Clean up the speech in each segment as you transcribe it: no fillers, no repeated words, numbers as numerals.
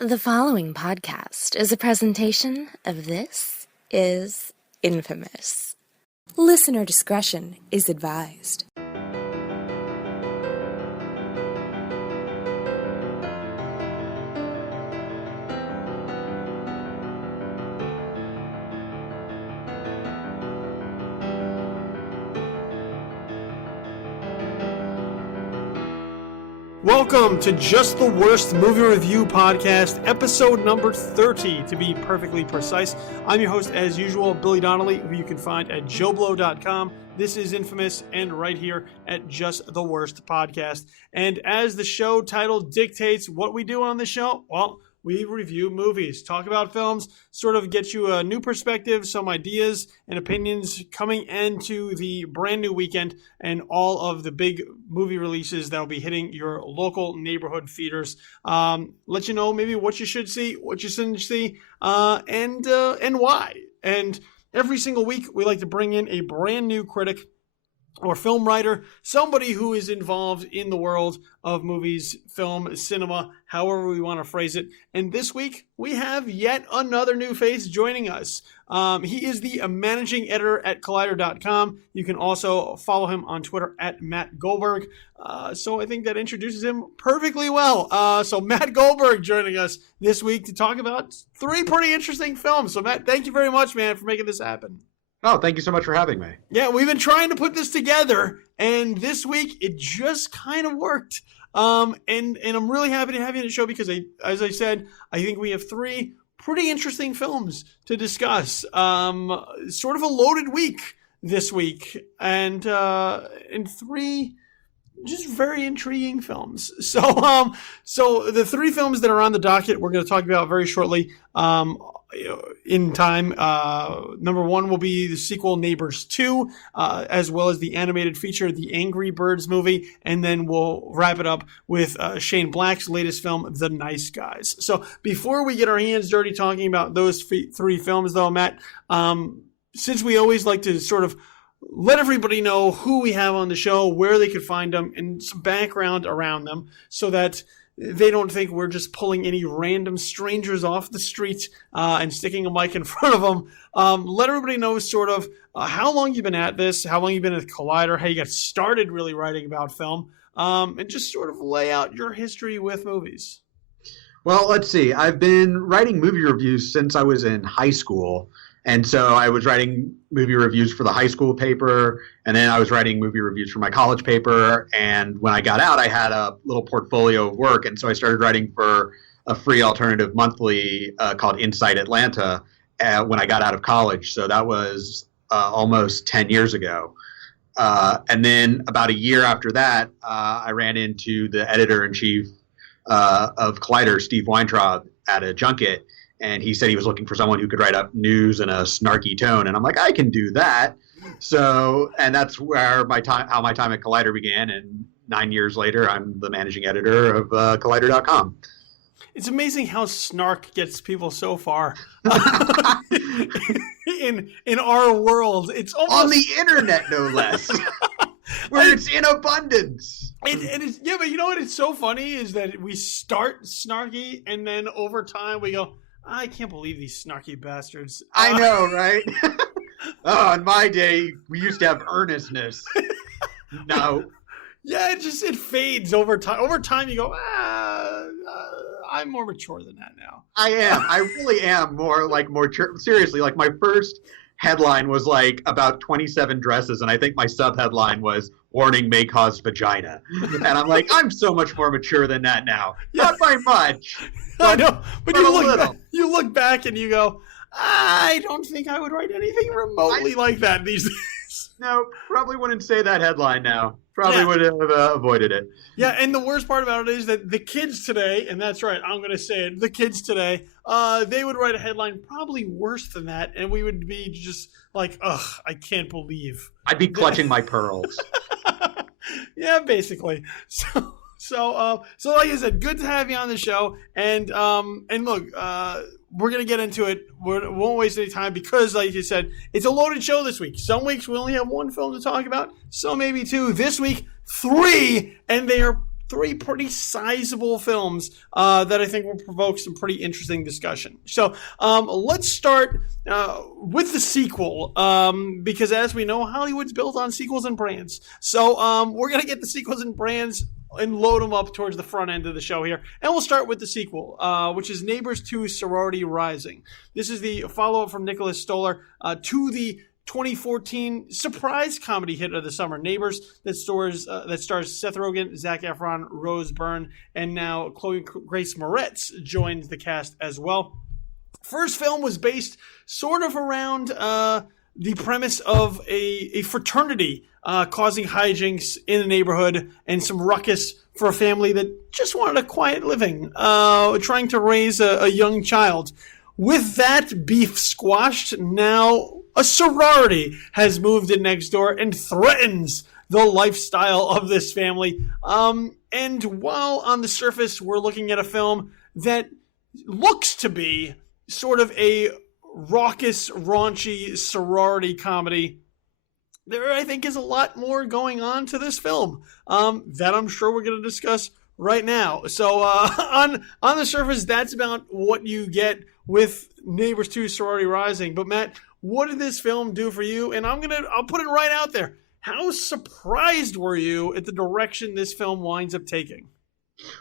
The following podcast is a presentation of This Is Infamous. Listener discretion is advised. Welcome to Just the Worst Movie Review Podcast, episode number 30, to be perfectly precise. I'm your host, as usual, Billy Donnelly, who you can find at joblo.com. This is Infamous, and right here at Just the Worst Podcast. And as the show title dictates, what we do on the show, well, we review movies, talk about films, sort of get you a new perspective, some ideas and opinions coming into the brand new weekend and all of the big movie releases that will be hitting your local neighborhood theaters. Let you know maybe what you should see, what you shouldn't see, and why. And every single week, we like to bring in a brand new critic or film writer, somebody who is involved in the world of movies, film, cinema, however we want to phrase it. And this week, we have yet another new face joining us. He is the managing editor at Collider.com. You can also follow him on Twitter at Matt Goldberg. So I think that introduces him perfectly well. So Matt Goldberg joining us this week to talk about three pretty interesting films. So Matt, thank you very much, man, for making this happen. Oh, thank you so much for having me. Yeah, we've been trying to put this together, and this week it just kind of worked. And I'm really happy to have you on the show because, as I said, I think we have three pretty interesting films to discuss. Sort of a loaded week this week, and three just very intriguing films. So the three films that are on the docket we're going to talk about very shortly. In time, number one will be the sequel Neighbors 2, as well as the animated feature The Angry Birds movie, and then we'll wrap it up with Shane Black's latest film, The Nice Guys. So before we get our hands dirty talking about those three films, though, Matt, since we always like to sort of let everybody know who we have on the show, where they could find them, and some background around them, so that they don't think we're just pulling any random strangers off the street and sticking a mic in front of them. Let everybody know sort of how long you've been at this, how long you've been at Collider, how you got started really writing about film, and just sort of lay out your history with movies. Well, let's see. I've been writing movie reviews since I was in high school. And so I was writing movie reviews for the high school paper, and then I was writing movie reviews for my college paper. And when I got out, I had a little portfolio of work. And so I started writing for a free alternative monthly called Inside Atlanta when I got out of college. So that was almost 10 years ago. And then about a year after that, I ran into the editor-in-chief of Collider, Steve Weintraub, at a junket. And he said he was looking for someone who could write up news in a snarky tone. And I'm like, I can do that. So, and that's where how my time at Collider began. And 9 years later, I'm the managing editor of Collider.com. It's amazing how snark gets people so far in our world. It's almost on the internet, no less, where it's in abundance. It's, yeah, but you know what? It's so funny is that we start snarky, and then over time we go, I can't believe these snarky bastards. I know, right? Oh, in my day, we used to have earnestness. No. Yeah, it fades over time. Over time, you go, I'm more mature than that now. I am. I really am more seriously, like my first headline was like about 27 dresses, and I think my sub-headline was warning may cause vagina. And I'm like, I'm so much more mature than that now. Yeah. Not by much. I know, but you look back and you go, I don't think I would write anything remotely like that these days. No, probably wouldn't say that headline now. Probably would have avoided it. Yeah, and the worst part about it is that the kids today, and that's right, I'm going to say it, the kids today, they would write a headline probably worse than that, and we would be just like, ugh, I can't believe. I'd be clutching my pearls. Yeah, basically. So like I said, good to have you on the show, and look, we're going to get into it. We won't waste any time because, like you said, it's a loaded show this week. Some weeks we only have one film to talk about, some maybe two. This week, three, and they are three pretty sizable films that I think will provoke some pretty interesting discussion. So let's start with the sequel, because as we know, Hollywood's built on sequels and brands. So we're going to get the sequels and brands and load them up towards the front end of the show here. And we'll start with the sequel, which is Neighbors 2 Sorority Rising. This is the follow-up from Nicholas Stoller to the 2014 surprise comedy hit of the summer, Neighbors, that stars Seth Rogen, Zac Efron, Rose Byrne, and now Chloe Grace Moretz joins the cast as well. First film was based sort of around the premise of a fraternity causing hijinks in a neighborhood and some ruckus for a family that just wanted a quiet living, trying to raise a young child. With that beef squashed, now a sorority has moved in next door and threatens the lifestyle of this family. And while on the surface we're looking at a film that looks to be sort of a raucous, raunchy sorority comedy, there I think is a lot more going on to this film that I'm sure we're going to discuss right now. So on the surface, that's about what you get with Neighbors 2 Sorority Rising. But Matt, what did this film do for you? And I'll put it right out there. How surprised were you at the direction this film winds up taking?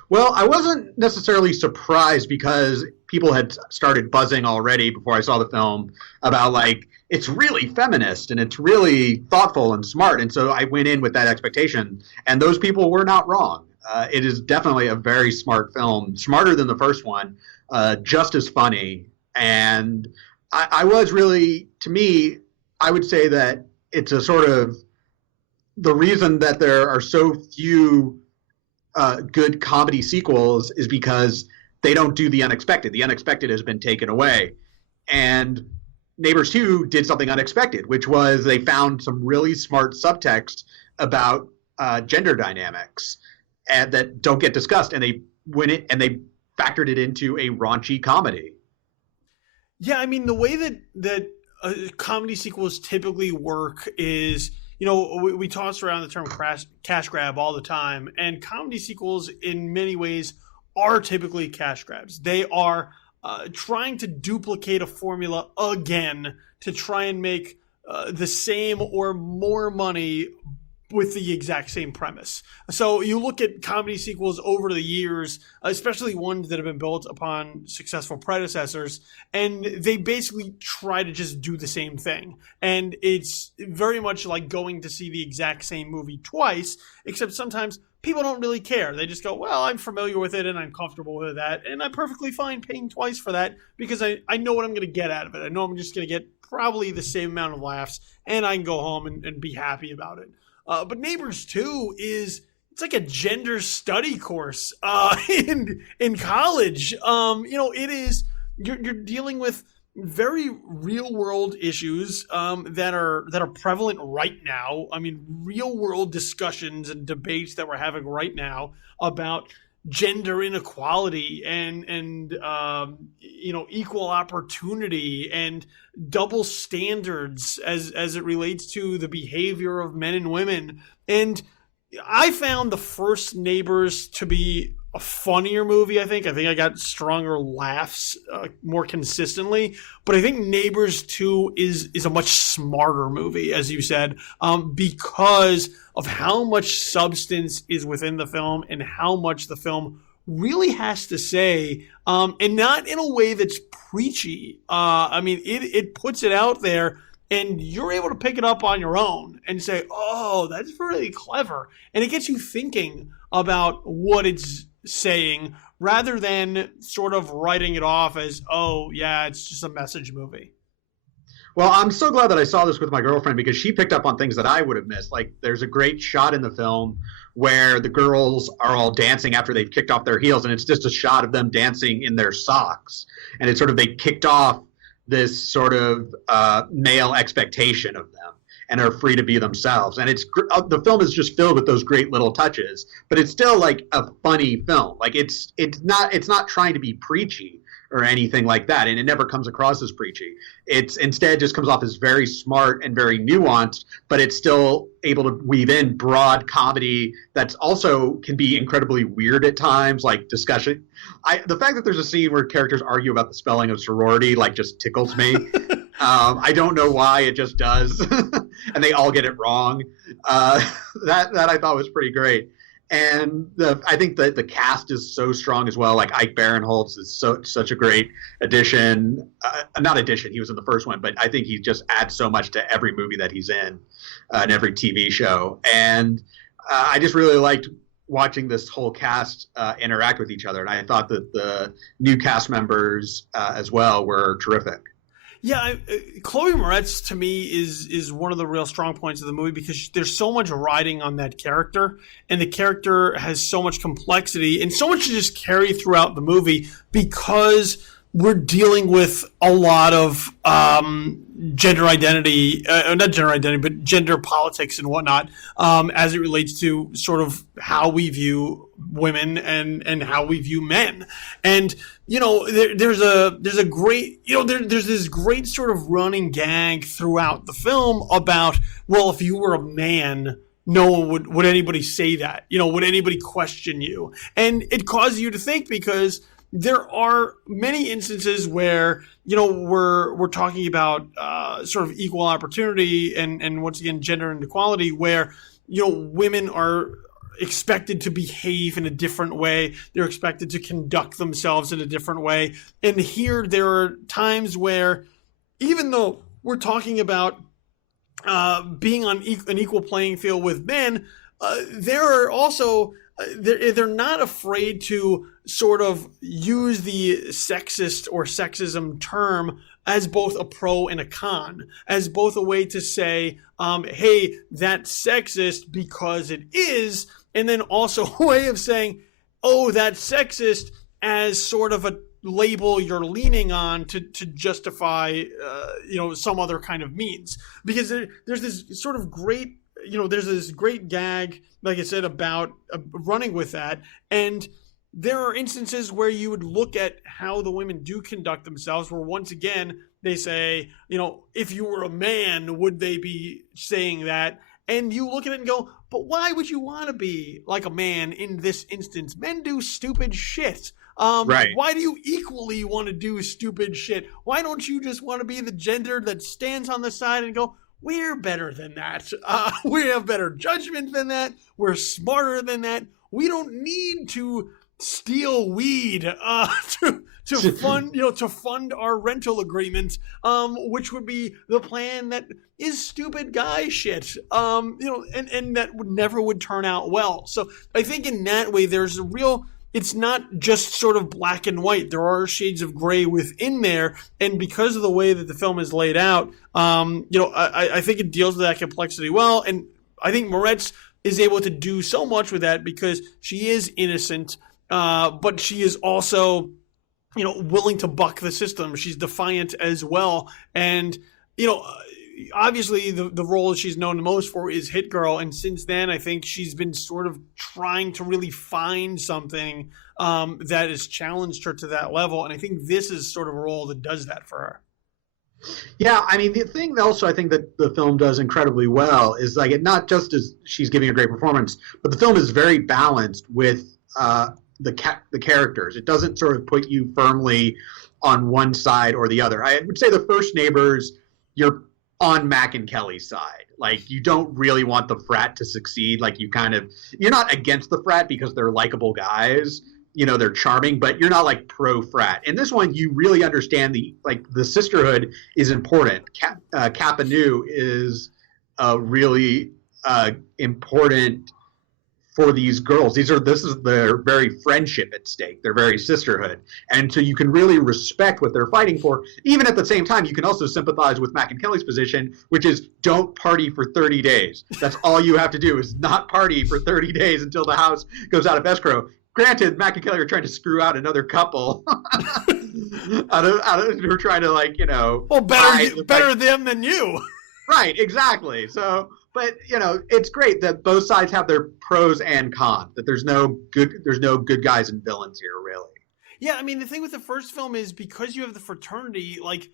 Well, I wasn't necessarily surprised because people had started buzzing already before I saw the film about, like, it's really feminist and it's really thoughtful and smart. And so I went in with that expectation, and those people were not wrong. It is definitely a very smart film, smarter than the first one, just as funny. And I was really, to me, I would say that it's a sort of the reason that there are so few good comedy sequels is because they don't do the unexpected. The unexpected has been taken away. And Neighbors 2 did something unexpected, which was they found some really smart subtext about gender dynamics and that don't get discussed, and they they factored it into a raunchy comedy. Yeah, I mean, the way that comedy sequels typically work is, you know, we toss around the term cash grab all the time, and comedy sequels in many ways are typically cash grabs. They are trying to duplicate a formula again to try and make the same or more money with the exact same premise. So you look at comedy sequels over the years, especially ones that have been built upon successful predecessors, and they basically try to just do the same thing. And it's very much like going to see the exact same movie twice, except sometimes people don't really care. They just go, well, I'm familiar with it and I'm comfortable with that, and I'm perfectly fine paying twice for that because I know what I'm going to get out of it. I know I'm just going to get probably the same amount of laughs, and I can go home and be happy about it. But Neighbors 2 it's like a gender study course in college. It is, you're dealing with very real world issues that are prevalent right now. I mean, real world discussions and debates that we're having right now about gender inequality and equal opportunity and double standards as it relates to the behavior of men and women. And I found the first Neighbors to be a funnier movie. I think I got stronger laughs more consistently, but I think Neighbors 2 is a much smarter movie, as you said, because of how much substance is within the film and how much the film really has to say, and not in a way that's preachy. I mean, it puts it out there, and you're able to pick it up on your own and say, oh, that's really clever. And it gets you thinking about what it's saying rather than sort of writing it off as, oh, yeah, it's just a message movie. Well, I'm so glad that I saw this with my girlfriend because she picked up on things that I would have missed. Like, there's a great shot in the film where the girls are all dancing after they've kicked off their heels, and it's just a shot of them dancing in their socks. And it's sort of, they kicked off this sort of male expectation of them. and are free to be themselves. And the film is just filled with those great little touches, but it's still like a funny film. Like it's not trying to be preachy or anything like that, and it never comes across as preachy. It's instead just comes off as very smart and very nuanced, but it's still able to weave in broad comedy that's also can be incredibly weird at times, like discussion. The fact that there's a scene where characters argue about the spelling of sorority like just tickles me. I don't know why, it just does, and they all get it wrong. That I thought was pretty great. And I think that the cast is so strong as well. Like Ike Barinholtz is such a great addition. Not addition, he was in the first one, but I think he just adds so much to every movie that he's in and every TV show. And I just really liked watching this whole cast interact with each other. And I thought that the new cast members as well were terrific. Yeah, Chloe Moretz to me is one of the real strong points of the movie because there's so much riding on that character, and the character has so much complexity and so much to just carry throughout the movie because we're dealing with a lot of gender identity, not gender identity, but gender politics and whatnot, as it relates to sort of how we view women and how we view men. And there's a great, there's this great sort of running gag throughout the film about, well, if you were a man, no one would anybody say that, would anybody question you? And it causes you to think because there are many instances where, we're talking about sort of equal opportunity and once again, gender inequality where, women are expected to behave in a different way. They're expected to conduct themselves in a different way. And here there are times where even though we're talking about being on an equal playing field with men, there are also they're not afraid to sort of use the sexist or sexism term as both a pro and a con, as both a way to say, hey, that's sexist because it is, and then also a way of saying, oh, that's sexist as sort of a label you're leaning on to justify, some other kind of means. Because there's this sort of great, there's this great gag, like I said, about running with that. And there are instances where you would look at how the women do conduct themselves, where once again, they say, if you were a man, would they be saying that? And you look at it and go, but why would you want to be like a man in this instance? Men do stupid shit. Right. Why do you equally want to do stupid shit? Why don't you just want to be the gender that stands on the side and go, we're better than that. We have better judgment than that. We're smarter than that. We don't need to steal weed to fund our rental agreement, which would be the plan that is stupid guy shit, and that never would turn out well. So I think in that way, there's a real. It's not just sort of black and white. There are shades of gray within there, and because of the way that the film is laid out, I think it deals with that complexity well. And I think Moretz is able to do so much with that because she is innocent, but she is also, willing to buck the system. She's defiant as well, and obviously the role she's known the most for is Hit Girl, and since then I think she's been sort of trying to really find something that has challenged her to that level, and I think this is sort of a role that does that for her. Yeah, I mean, the thing also I think that the film does incredibly well is like it not just as she's giving a great performance, but the film is very balanced with the characters. It doesn't sort of put you firmly on one side or the other. I would say the first Neighbors, you're on Mac and Kelly's side. Like, you don't really want the frat to succeed. Like, you're not against the frat because they're likable guys. They're charming, but you're not like pro frat. In this one, you really understand the sisterhood is important. Kappa Nu is really important for these girls. This is their very friendship at stake, their very sisterhood. And so you can really respect what they're fighting for. Even at the same time, you can also sympathize with Mac and Kelly's position, which is don't party for 30 days. That's all you have to do is not party for 30 days until the house goes out of escrow. Granted, Mac and Kelly are trying to screw out another couple. They're trying to Well, better them than you. Right, exactly. So, but it's great that both sides have their pros and cons. That there's no good guys and villains here, really. Yeah, I mean, the thing with the first film is because you have the fraternity, like,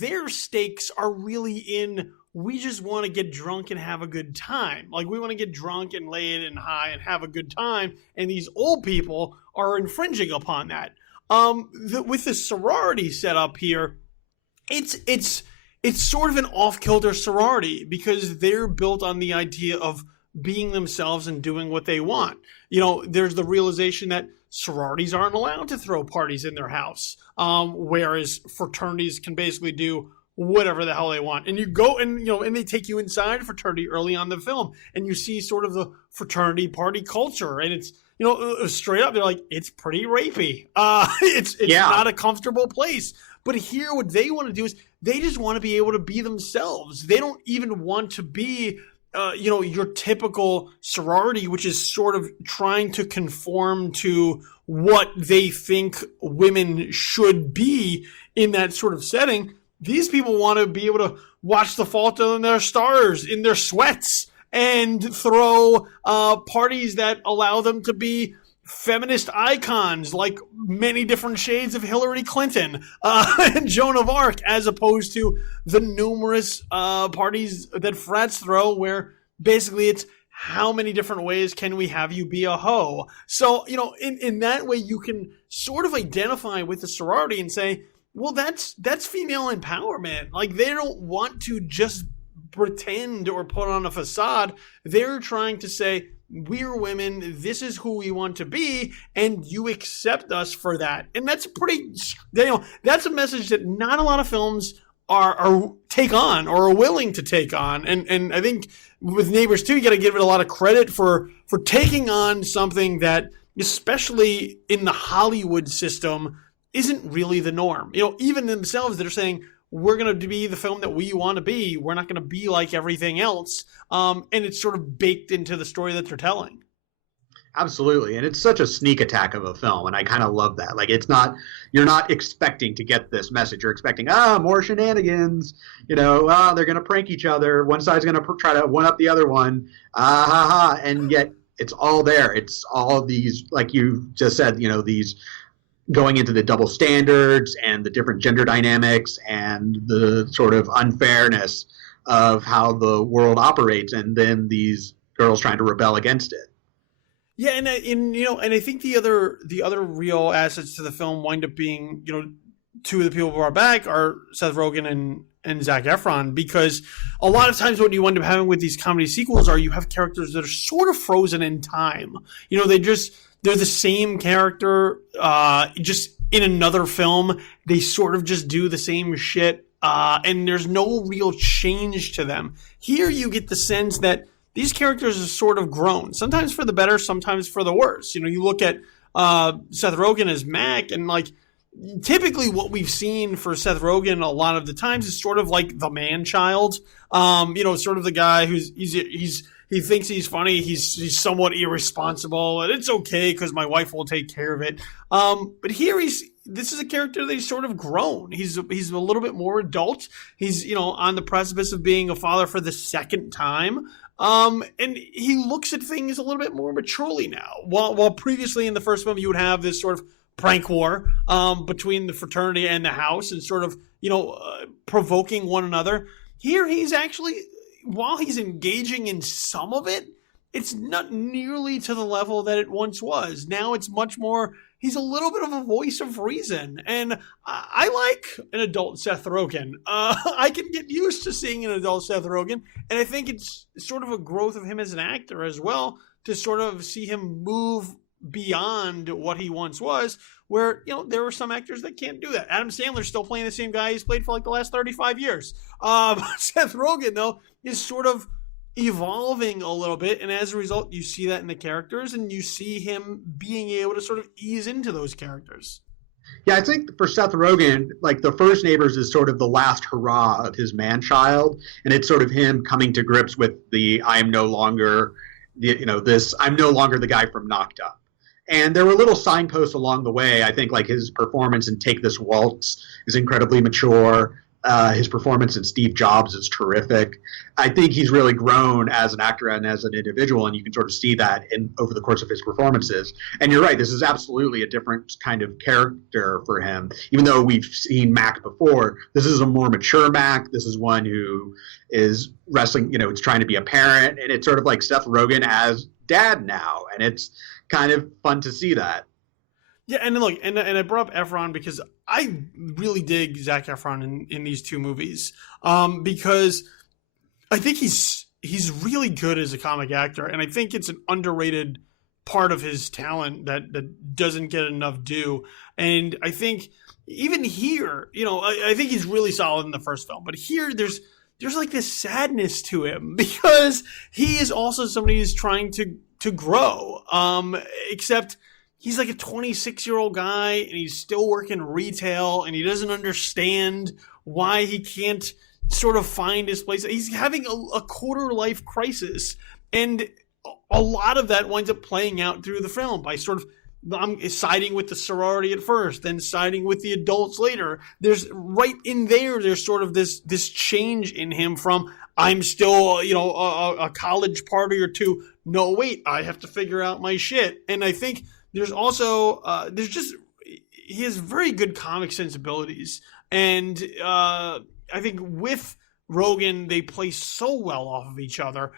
their stakes are really in, we just want to get drunk and have a good time. Like, we want to get drunk and laid and high and have a good time. And these old people are infringing upon that. With the sorority set up here, it's sort of an off-kilter sorority because they're built on the idea of being themselves and doing what they want. There's the realization that sororities aren't allowed to throw parties in their house, whereas fraternities can basically do whatever the hell they want. And you go and they take you inside a fraternity early on in the film, and you see sort of the fraternity party culture, and it's straight up, they're like, it's pretty rapey. It's not a comfortable place. But here, what they want to do is they just want to be able to be themselves. They don't even want to be your typical sorority, which is sort of trying to conform to what they think women should be in that sort of setting. These people want to be able to watch The Fault in Their Stars in their sweats and throw parties that allow them to be feminist icons, like many different shades of Hillary Clinton and Joan of Arc, as opposed to the numerous parties that frats throw where basically it's how many different ways can we have you be a hoe. So, in that way you can sort of identify with the sorority and say, well, that's female empowerment. Like, they don't want to just pretend or put on a facade. They're trying to say, we're women, this is who we want to be, and you accept us for that. And that's that's a message that not a lot of films are take on or are willing to take on. And I think with Neighbors 2, you got to give it a lot of credit for taking on something that, especially in the Hollywood system, isn't really the norm. Even themselves, they're saying, we're going to be the film that we want to be. We're not going to be like everything else. And it's sort of baked into the story that they're telling. Absolutely. And it's such a sneak attack of a film. And I kind of love that. Like, you're not expecting to get this message. You're expecting, more shenanigans. They're going to prank each other. One side's going to try to one up the other one. And yet it's all there. It's all these, like you just said, these going into the double standards and the different gender dynamics and the sort of unfairness of how the world operates, and then these girls trying to rebel against it. Yeah, and I think the other real assets to the film wind up being, two of the people brought back are Seth Rogen and Zac Efron, because a lot of times what you wind up having with these comedy sequels are you have characters that are sort of frozen in time. They're the same character, just in another film. They sort of just do the same shit, and there's no real change to them. Here you get the sense that these characters are sort of grown, sometimes for the better, sometimes for the worse. You look at Seth Rogen as Mac, and like typically what we've seen for Seth Rogen a lot of the times is sort of like the man-child, sort of the guy he thinks he's funny. He's somewhat irresponsible, and it's okay because my wife will take care of it. But here this is a character that he's sort of grown. He's a little bit more adult. He's on the precipice of being a father for the second time. And he looks at things a little bit more maturely now. While previously in the first film you would have this sort of prank war between the fraternity and the house, and sort of provoking one another. Here he's actually, while he's engaging in some of it, it's not nearly to the level that it once was. Now it's much more, he's a little bit of a voice of reason. And I like an adult Seth Rogen. I can get used to seeing an adult Seth Rogen. And I think it's sort of a growth of him as an actor as well, to sort of see him move beyond what he once was, where, there were some actors that can't do that. Adam Sandler's still playing the same guy he's played for like the last 35 years. Seth Rogen, though, is sort of evolving a little bit, and as a result, you see that in the characters, and you see him being able to sort of ease into those characters. Yeah, I think for Seth Rogen, like the first Neighbors is sort of the last hurrah of his man-child, and it's sort of him coming to grips with I'm no longer the guy from Knocked Up. And there were little signposts along the way. I think like his performance in Take This Waltz is incredibly mature. His performance in Steve Jobs is terrific. I think he's really grown as an actor and as an individual, and you can sort of see that over the course of his performances. And you're right, this is absolutely a different kind of character for him. Even though we've seen Mac before, this is a more mature Mac. This is one who is wrestling, it's trying to be a parent, and it's sort of like Seth Rogen as dad now, and it's kind of fun to see that. Yeah, and look, and I brought up Efron because I really dig Zac Efron in these two movies, because I think he's really good as a comic actor, and I think it's an underrated part of his talent that doesn't get enough due. And I think even here, I think he's really solid in the first film, but here there's like this sadness to him because he is also somebody who's trying to grow, except he's like a 26-year-old guy, and he's still working retail, and he doesn't understand why he can't sort of find his place. He's having a quarter-life crisis, and a lot of that winds up playing out through the film by sort of siding with the sorority at first, then siding with the adults later. There's sort of this change in him from, I'm still, a college party or two. No, wait, I have to figure out my shit. And I think there's also, he has very good comic sensibilities. And I think with Rogen, they play so well off of each other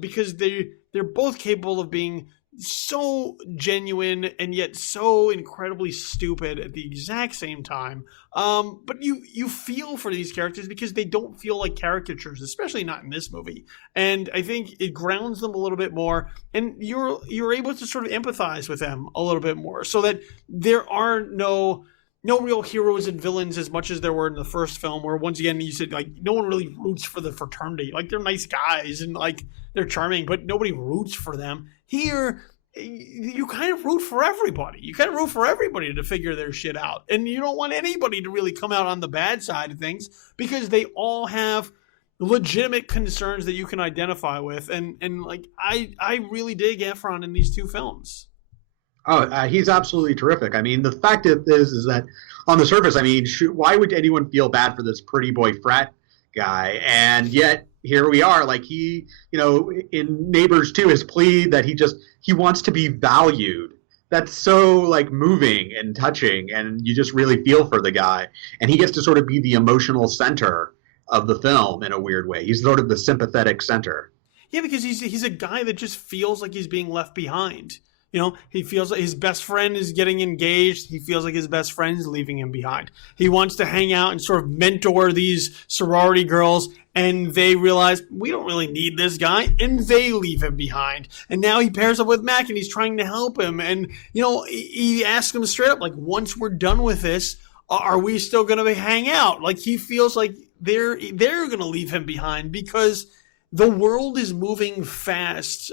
because they're both capable of being so genuine and yet so incredibly stupid at the exact same time. But you feel for these characters because they don't feel like caricatures, especially not in this movie. And I think it grounds them a little bit more, and you're able to sort of empathize with them a little bit more, so that there are no real heroes and villains as much as there were in the first film, where once again you said like no one really roots for the fraternity. Like they're nice guys and like they're charming, but nobody roots for them. Here, you kind of root for everybody. You kind of root for everybody to figure their shit out. And you don't want anybody to really come out on the bad side of things because they all have legitimate concerns that you can identify with. And like, I really dig Efron in these two films. Oh, he's absolutely terrific. I mean, the fact is that on the surface, I mean, why would anyone feel bad for this pretty boy frat guy? And yet here we are, like he, in Neighbors 2, his plea that he wants to be valued. That's so like moving and touching, and you just really feel for the guy. And he gets to sort of be the emotional center of the film in a weird way. He's sort of the sympathetic center. Yeah, because he's a guy that just feels like he's being left behind. He feels like his best friend is getting engaged. He feels like his best friend is leaving him behind. He wants to hang out and sort of mentor these sorority girls, and they realize we don't really need this guy, and they leave him behind. And now he pairs up with Mac, and he's trying to help him. And, he asks him straight up, like, once we're done with this, are we still going to hang out? Like, he feels like they're going to leave him behind because the world is moving fast,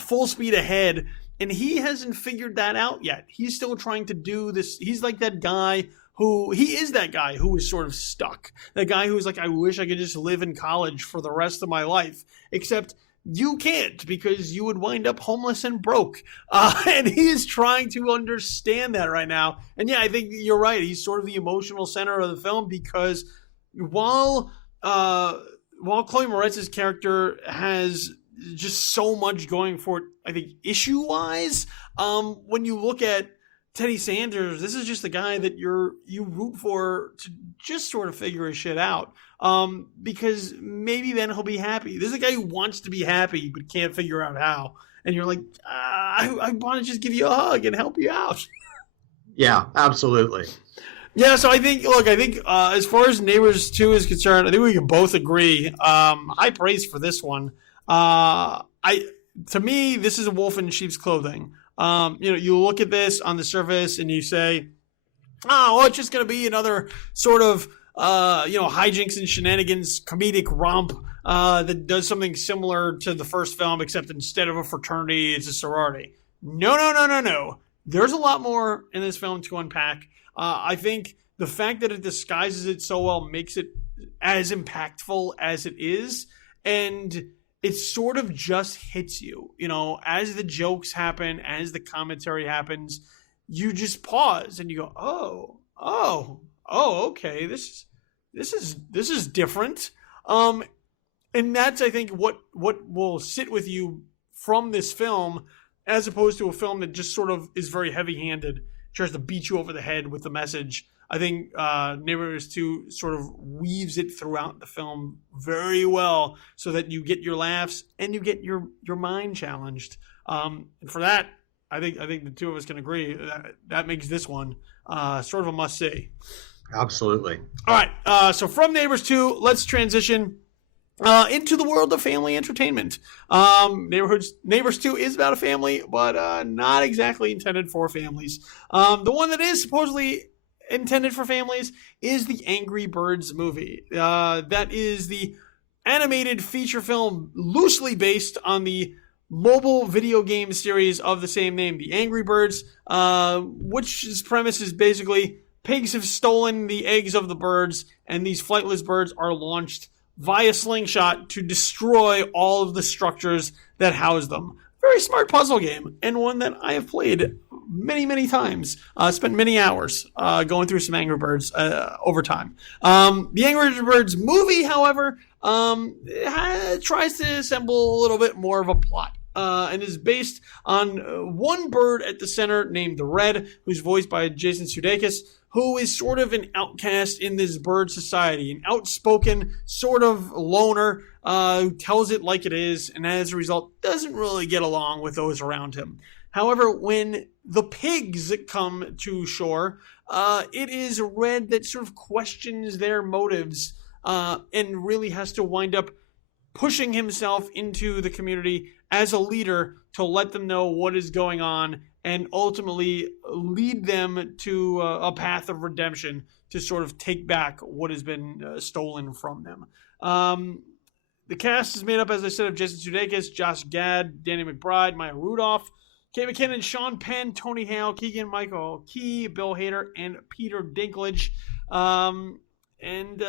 full speed ahead, and he hasn't figured that out yet. He's still trying to do this. He's like that guy who is sort of stuck. That guy who's like, I wish I could just live in college for the rest of my life, except you can't because you would wind up homeless and broke. And he is trying to understand that right now. And yeah, I think you're right. He's sort of the emotional center of the film because while Chloe Moretz's character has just so much going for it, I think issue-wise, when you look at Teddy Sanders, this is just the guy that you root for to just sort of figure his shit out, because maybe then he'll be happy. This is a guy who wants to be happy but can't figure out how, and you're like, I want to just give you a hug and help you out. Yeah, absolutely. Yeah, so I think as far as Neighbors 2 is concerned, I think we can both agree. High praise for this one. To me, this is a wolf in sheep's clothing. You look at this on the surface and you say, it's just going to be another sort of, hijinks and shenanigans comedic romp that does something similar to the first film, except instead of a fraternity, it's a sorority. No. There's a lot more in this film to unpack. I think the fact that it disguises it so well makes it as impactful as it is, and it sort of just hits you, as the jokes happen, as the commentary happens, you just pause and you go, oh, okay, this this is different. And that's, I think, what will sit with you from this film, as opposed to a film that just sort of is very heavy-handed, tries to beat you over the head with the message. I think Neighbors 2 sort of weaves it throughout the film very well, so that you get your laughs and you get your mind challenged. And for that, I think the two of us can agree that makes this one sort of a must-see. Absolutely. All right, so from Neighbors 2, let's transition into the world of family entertainment. Neighbors 2 is about a family, but not exactly intended for families. The one that is supposedly intended for families is the Angry Birds movie. That is the animated feature film loosely based on the mobile video game series of the same name, the Angry Birds, which premise is basically pigs have stolen the eggs of the birds, and these flightless birds are launched via slingshot to destroy all of the structures that house them. Very smart puzzle game, and one that I have played many, many times. Spent many hours going through some Angry Birds over time. The Angry Birds movie, however, tries to assemble a little bit more of a plot. And is based on one bird at the center named the Red, who's voiced by Jason Sudeikis, who is sort of an outcast in this bird society, an outspoken sort of loner who tells it like it is, and as a result doesn't really get along with those around him. However, when the pigs come to shore, it is Red that sort of questions their motives and really has to wind up pushing himself into the community as a leader to let them know what is going on and ultimately lead them to a path of redemption to sort of take back what has been stolen from them. The cast is made up, as I said, of Jason Sudeikis, Josh Gad, Danny McBride, Maya Rudolph, Kate McKinnon, Sean Penn, Tony Hale, Keegan-Michael Key, Bill Hader, and Peter Dinklage. And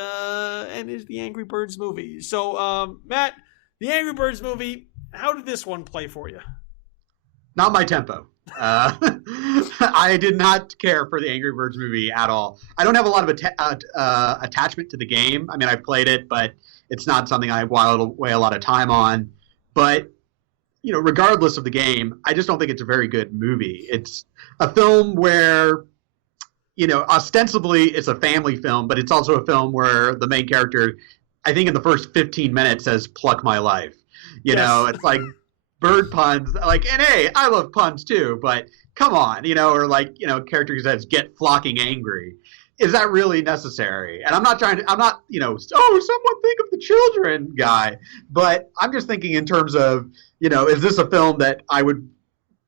is the Angry Birds movie. So, Matt, the Angry Birds movie, how did this one play for you? Not my tempo. I did not care for the Angry Birds movie at all. I don't have a lot of attachment to the game. I mean, I've played it, but it's not something I whiled away a lot of time on. But, you know, regardless of the game, I just don't think it's a very good movie. It's a film where, you know, ostensibly it's a family film, but it's also a film where the main character, I think in the first 15 minutes, says, "Pluck my life." You know, it's like bird puns, like, and hey, I love puns too, but come on, you know, or like, you know, character who says, "Get flocking angry." Is that really necessary? And I'm not, you know, someone think of the children guy, but I'm just thinking in terms of, you know, is this a film that I would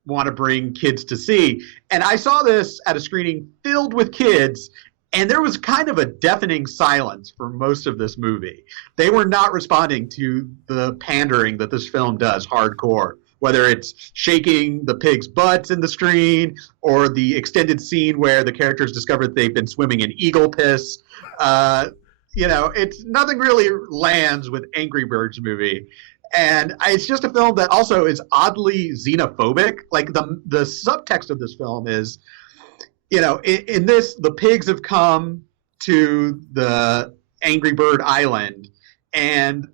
want to bring kids to see? And I saw this at a screening filled with kids, and there was kind of a deafening silence for most of this movie. They were not responding to the pandering that this film does hardcore, whether it's shaking the pigs' butts in the screen or the extended scene where the characters discover that they've been swimming in eagle piss. You know, it's nothing really lands with Angry Birds movie. And it's just a film that also is oddly xenophobic. Like the subtext of this film is, you know, in this, the pigs have come to the Angry Bird Island and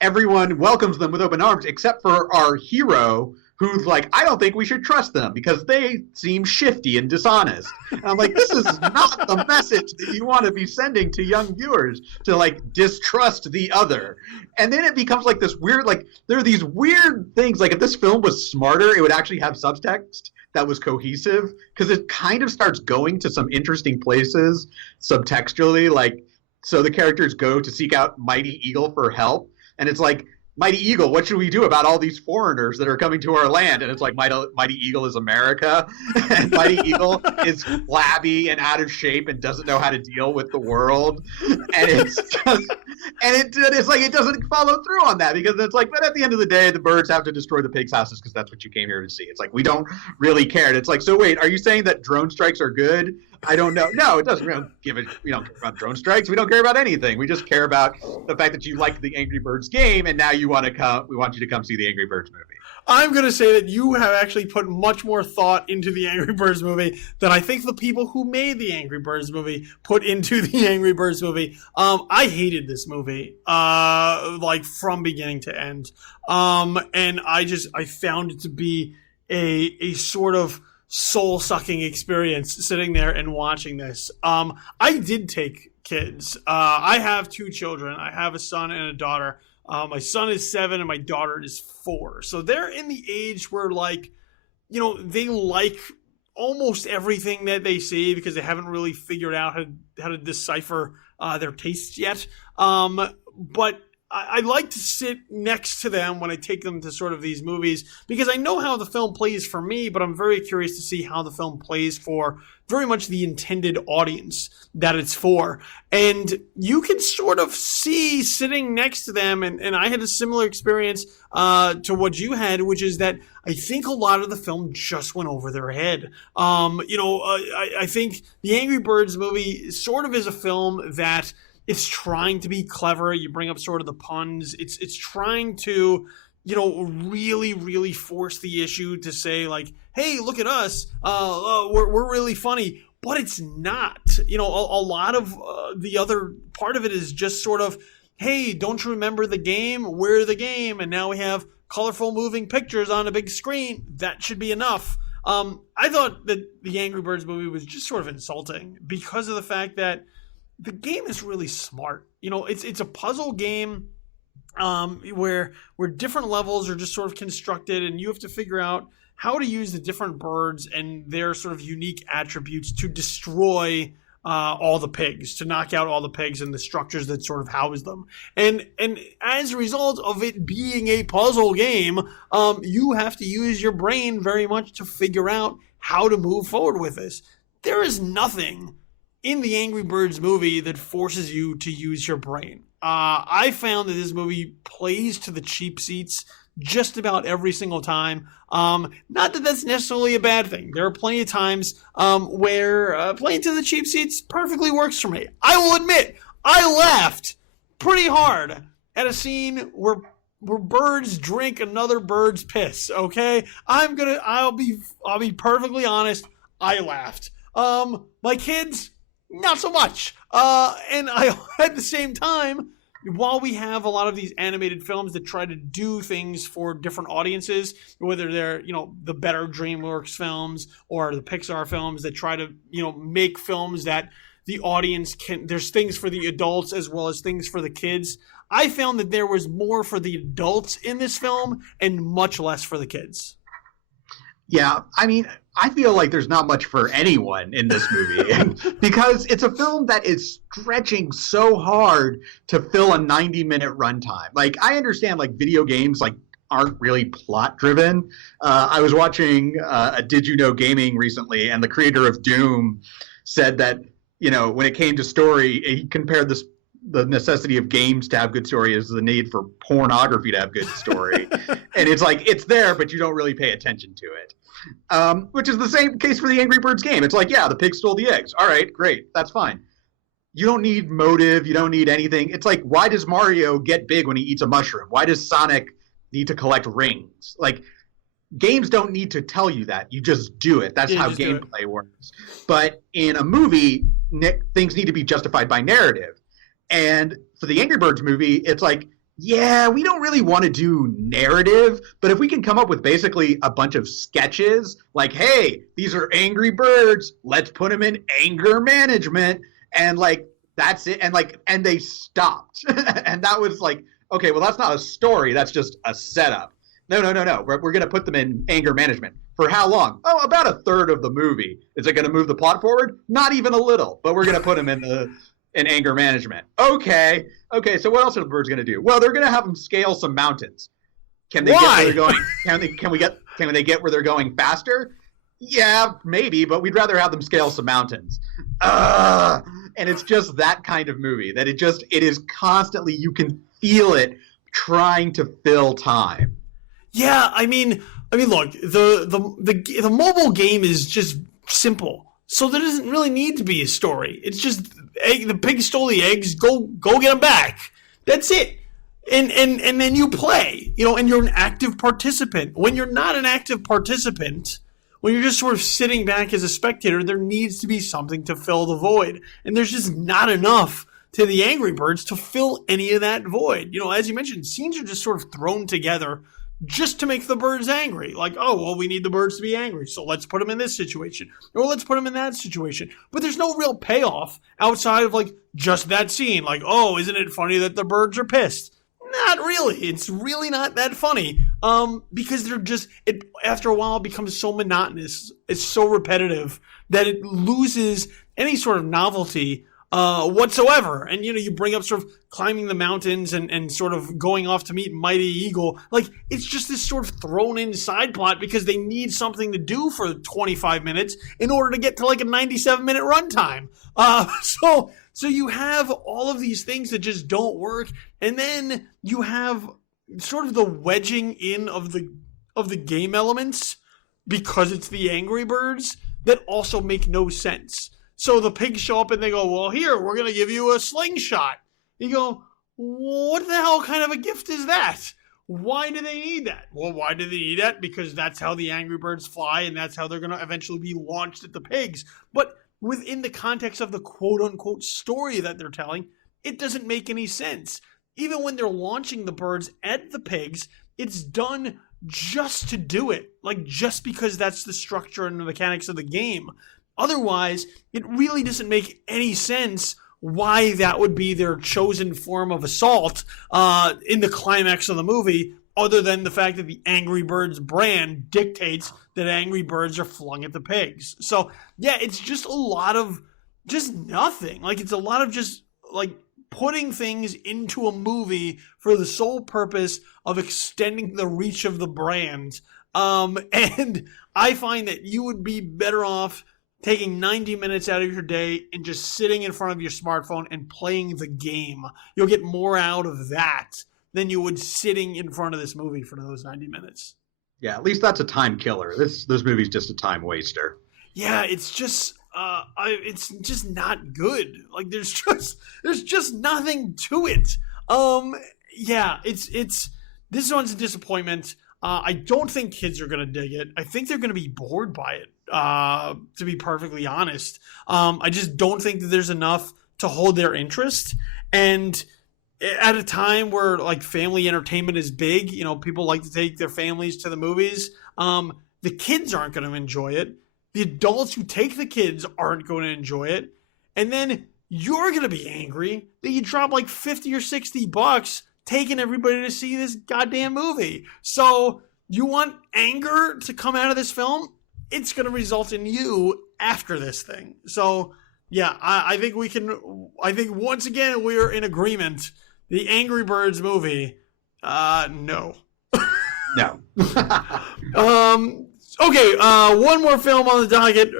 everyone welcomes them with open arms except for our hero, who's like, "I don't think we should trust them because they seem shifty and dishonest." And I'm like, this is not the message that you want to be sending to young viewers, to like distrust the other. And then it becomes like this weird, like there are these weird things. Like if this film was smarter, it would actually have subtext that was cohesive, because it kind of starts going to some interesting places subtextually. Like, so the characters go to seek out Mighty Eagle for help. And it's like, "Mighty Eagle, what should we do about all these foreigners that are coming to our land?" And it's like, Mighty Eagle is America, and Mighty Eagle is flabby and out of shape and doesn't know how to deal with the world. And it's just, it's like it doesn't follow through on that, because it's like, but at the end of the day, the birds have to destroy the pigs' houses because that's what you came here to see. It's like, we don't really care. And it's like, so wait, are you saying that drone strikes are good? I don't know. No, it doesn't. We don't care about drone strikes. We don't care about anything. We just care about the fact that you like the Angry Birds game, and now you want to come. We want you to come see the Angry Birds movie. I'm going to say that you have actually put much more thought into the Angry Birds movie than I think the people who made the Angry Birds movie put into the Angry Birds movie. I hated this movie, like from beginning to end. And I found it to be a sort of soul-sucking experience sitting there and watching this. I did take kids. I have 2 children. I have a son and a daughter. My son is 7 and my daughter is 4. So they're in the age where, like, you know, they like almost everything that they see because they haven't really figured out how to decipher their tastes yet. But I like to sit next to them when I take them to sort of these movies because I know how the film plays for me, but I'm very curious to see how the film plays for very much the intended audience that it's for. And you can sort of see sitting next to them, and I had a similar experience to what you had, which is that I think a lot of the film just went over their head. I think the Angry Birds movie sort of is a film that it's trying to be clever. You bring up sort of the puns. It's trying to, you know, really, really force the issue to say, like, hey, look at us. We're really funny. But it's not. You know, a lot of the other part of it is just sort of, hey, don't you remember the game? We're the game. And now we have colorful moving pictures on a big screen. That should be enough. I thought that the Angry Birds movie was just sort of insulting because of the fact that the game is really smart. You know, it's a puzzle game where different levels are just sort of constructed, and you have to figure out how to use the different birds and their sort of unique attributes to destroy all the pigs, to knock out all the pigs and the structures that sort of house them. And as a result of it being a puzzle game, you have to use your brain very much to figure out how to move forward with this. There is nothing in the Angry Birds movie that forces you to use your brain. I found that this movie plays to the cheap seats just about every single time. Not that that's necessarily a bad thing. There are plenty of times where playing to the cheap seats perfectly works for me. I will admit, I laughed pretty hard at a scene where birds drink another bird's piss. Okay, I'll be perfectly honest. I laughed. My kids, not so much. And I, at the same time, while we have a lot of these animated films that try to do things for different audiences, whether they're, you know, the better DreamWorks films or the Pixar films that try to, you know, make films that the audience can, there's things for the adults as well as things for the kids. I found that there was more for the adults in this film and much less for the kids. Yeah, I mean, I feel like there's not much for anyone in this movie because it's a film that is stretching so hard to fill a 90-minute runtime. Like, I understand, like, video games, like, aren't really plot-driven. I was watching a Did You Know Gaming recently, and the creator of Doom said that, you know, when it came to story, he compared the necessity of games to have good story as the need for pornography to have good story. And it's like, it's there, but you don't really pay attention to it. Which is the same case for the Angry Birds game. It's like, yeah, the pig stole the eggs. All right, great. That's fine. You don't need motive. You don't need anything. It's like, why does Mario get big when he eats a mushroom? Why does Sonic need to collect rings? Like, games don't need to tell you that. You just do it. That's how gameplay works. But in a movie, things need to be justified by narrative. And for the Angry Birds movie, it's like, yeah, we don't really want to do narrative, but if we can come up with basically a bunch of sketches, like, hey, these are angry birds, let's put them in anger management, and like, that's it. And they stopped. And that was like, okay, well, that's not a story, that's just a setup. No. We're going to put them in anger management. For how long? Oh, about a third of the movie. Is it going to move the plot forward? Not even a little, but we're going to put them in anger management. Okay, so what else are the birds going to do? Well, they're going to have them scale some mountains. Can they get where they're going? Can they get where they're going faster? Yeah, maybe, but we'd rather have them scale some mountains. And it's just that kind of movie that it is constantly, you can feel it trying to fill time. Yeah, I mean, look, the mobile game is just simple. So there doesn't really need to be a story. It's just the pig stole the eggs. Go get them back. That's it. And then you play, and you're an active participant. When you're not an active participant, when you're just sort of sitting back as a spectator, there needs to be something to fill the void. And there's just not enough to the Angry Birds to fill any of that void. As you mentioned, scenes are just sort of thrown together just to make the birds angry. Like, oh, well, we need the birds to be angry, so let's put them in this situation, or let's put them in that situation. But there's no real payoff outside of, like, just that scene. Like, oh, isn't it funny that the birds are pissed? Not really. It's really not that funny. Because after a while, it becomes so monotonous. It's so repetitive that it loses any sort of novelty whatsoever. And, you bring up sort of climbing the mountains and sort of going off to meet Mighty Eagle. Like, it's just this sort of thrown in side plot because they need something to do for 25 minutes in order to get to like a 97-minute runtime. So you have all of these things that just don't work. And then you have sort of the wedging in of the game elements because it's the Angry Birds that also make no sense. So the pigs show up and they go, well, here, we're going to give you a slingshot. You go, what the hell kind of a gift is that? Why do they need that? Well, why do they need that? Because that's how the Angry Birds fly, and that's how they're going to eventually be launched at the pigs. But within the context of the quote-unquote story that they're telling, it doesn't make any sense. Even when they're launching the birds at the pigs, it's done just to do it. Like, just because that's the structure and the mechanics of the game. Otherwise, it really doesn't make any sense why that would be their chosen form of assault in the climax of the movie, other than the fact that the Angry Birds brand dictates that Angry Birds are flung at the pigs. So, yeah, it's just a lot of just nothing. Like, it's a lot of just, like, putting things into a movie for the sole purpose of extending the reach of the brand. And I find that you would be better off taking 90 minutes out of your day and just sitting in front of your smartphone and playing the game. You'll get more out of that than you would sitting in front of this movie for those 90 minutes. Yeah, at least that's a time killer. This movie's just a time waster. Yeah, it's just not good. Like, there's just nothing to it. Yeah, it's this one's a disappointment. I don't think kids are gonna dig it. I think they're gonna be bored by it. To be perfectly honest, I just don't think that there's enough to hold their interest. And at a time where, like, family entertainment is big, people like to take their families to the movies. The kids aren't going to enjoy it. The adults who take the kids aren't going to enjoy it. And then you're going to be angry that you drop like $50 or $60 taking everybody to see this goddamn movie. So you want anger to come out of this film? It's going to result in you after this thing. So, yeah, I think once again we're in agreement. The Angry Birds movie, no. No. Okay, one more film on the docket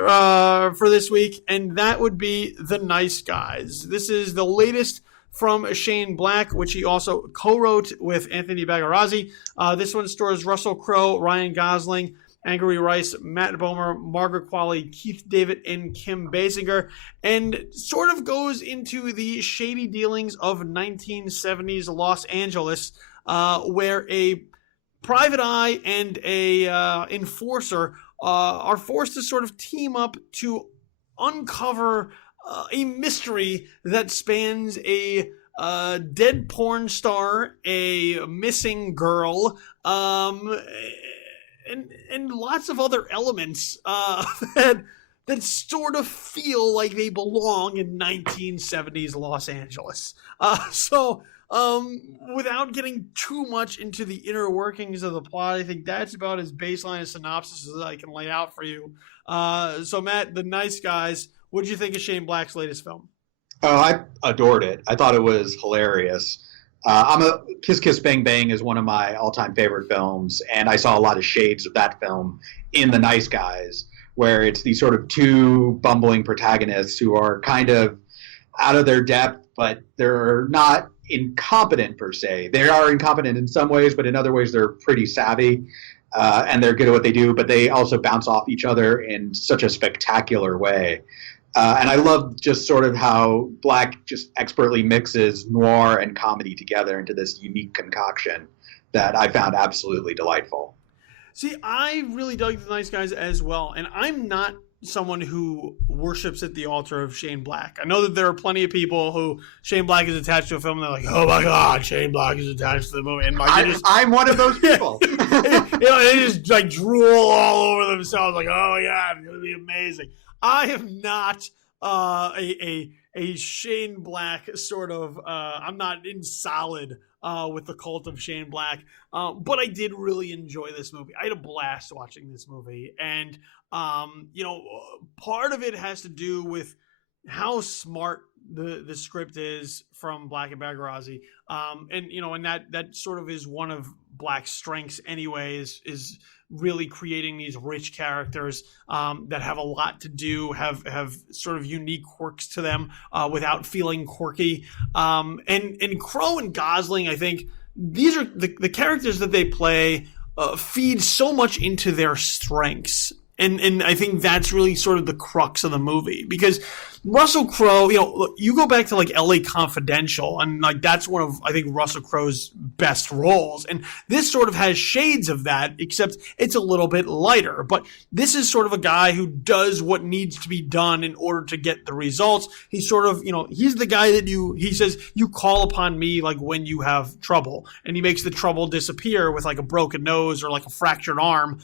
for this week, and that would be The Nice Guys. This is the latest from Shane Black, which he also co-wrote with Anthony Bagarazzi. This one stars Russell Crowe, Ryan Gosling, Angourie Rice, Matt Bomer, Margaret Qualley, Keith David, and Kim Basinger, and sort of goes into the shady dealings of 1970s Los Angeles, where a private eye and a enforcer are forced to sort of team up to uncover a mystery that spans a dead porn star, a missing girl, and lots of other elements that sort of feel like they belong in 1970s Los Angeles. So without getting too much into the inner workings of the plot, I think that's about as baseline a synopsis as I can lay out for you. So Matt, The Nice Guys, what did you think of Shane Black's latest film? Oh, I adored it. I thought it was hilarious. I'm a Kiss Kiss Bang Bang is one of my all-time favorite films, and I saw a lot of shades of that film in The Nice Guys, where it's these sort of two bumbling protagonists who are kind of out of their depth, but they're not incompetent per se. They are incompetent in some ways, but in other ways they're pretty savvy, and they're good at what they do, but they also bounce off each other in such a spectacular way. And I love just sort of how Black just expertly mixes noir and comedy together into this unique concoction that I found absolutely delightful. See, I really dug The Nice Guys as well, and I'm not someone who worships at the altar of Shane Black. I know that there are plenty of people who Shane Black is attached to a film and they're like, oh my God, Shane Black is attached to the movie. And I'm one of those people. They just like drool all over themselves like, oh my God, it's going to be amazing. I am not a Shane Black sort of, I'm not in solid with the cult of Shane Black. But I did really enjoy this movie. I had a blast watching this movie. And, part of it has to do with how smart the script is from Black and Bagarazi. And that sort of is one of Black's strengths anyway, is really creating these rich characters that have a lot to do, have sort of unique quirks to them without feeling quirky. And Crowe and Gosling, I think these are the characters that they play feed so much into their strengths. And I think that's really sort of the crux of the movie, because Russell Crowe, look, you go back to like LA Confidential, and like that's one of, I think, Russell Crowe's best roles. And this sort of has shades of that, except it's a little bit lighter. But this is sort of a guy who does what needs to be done in order to get the results. He's sort of, he's the guy that he says, you call upon me like when you have trouble. And he makes the trouble disappear with like a broken nose or like a fractured arm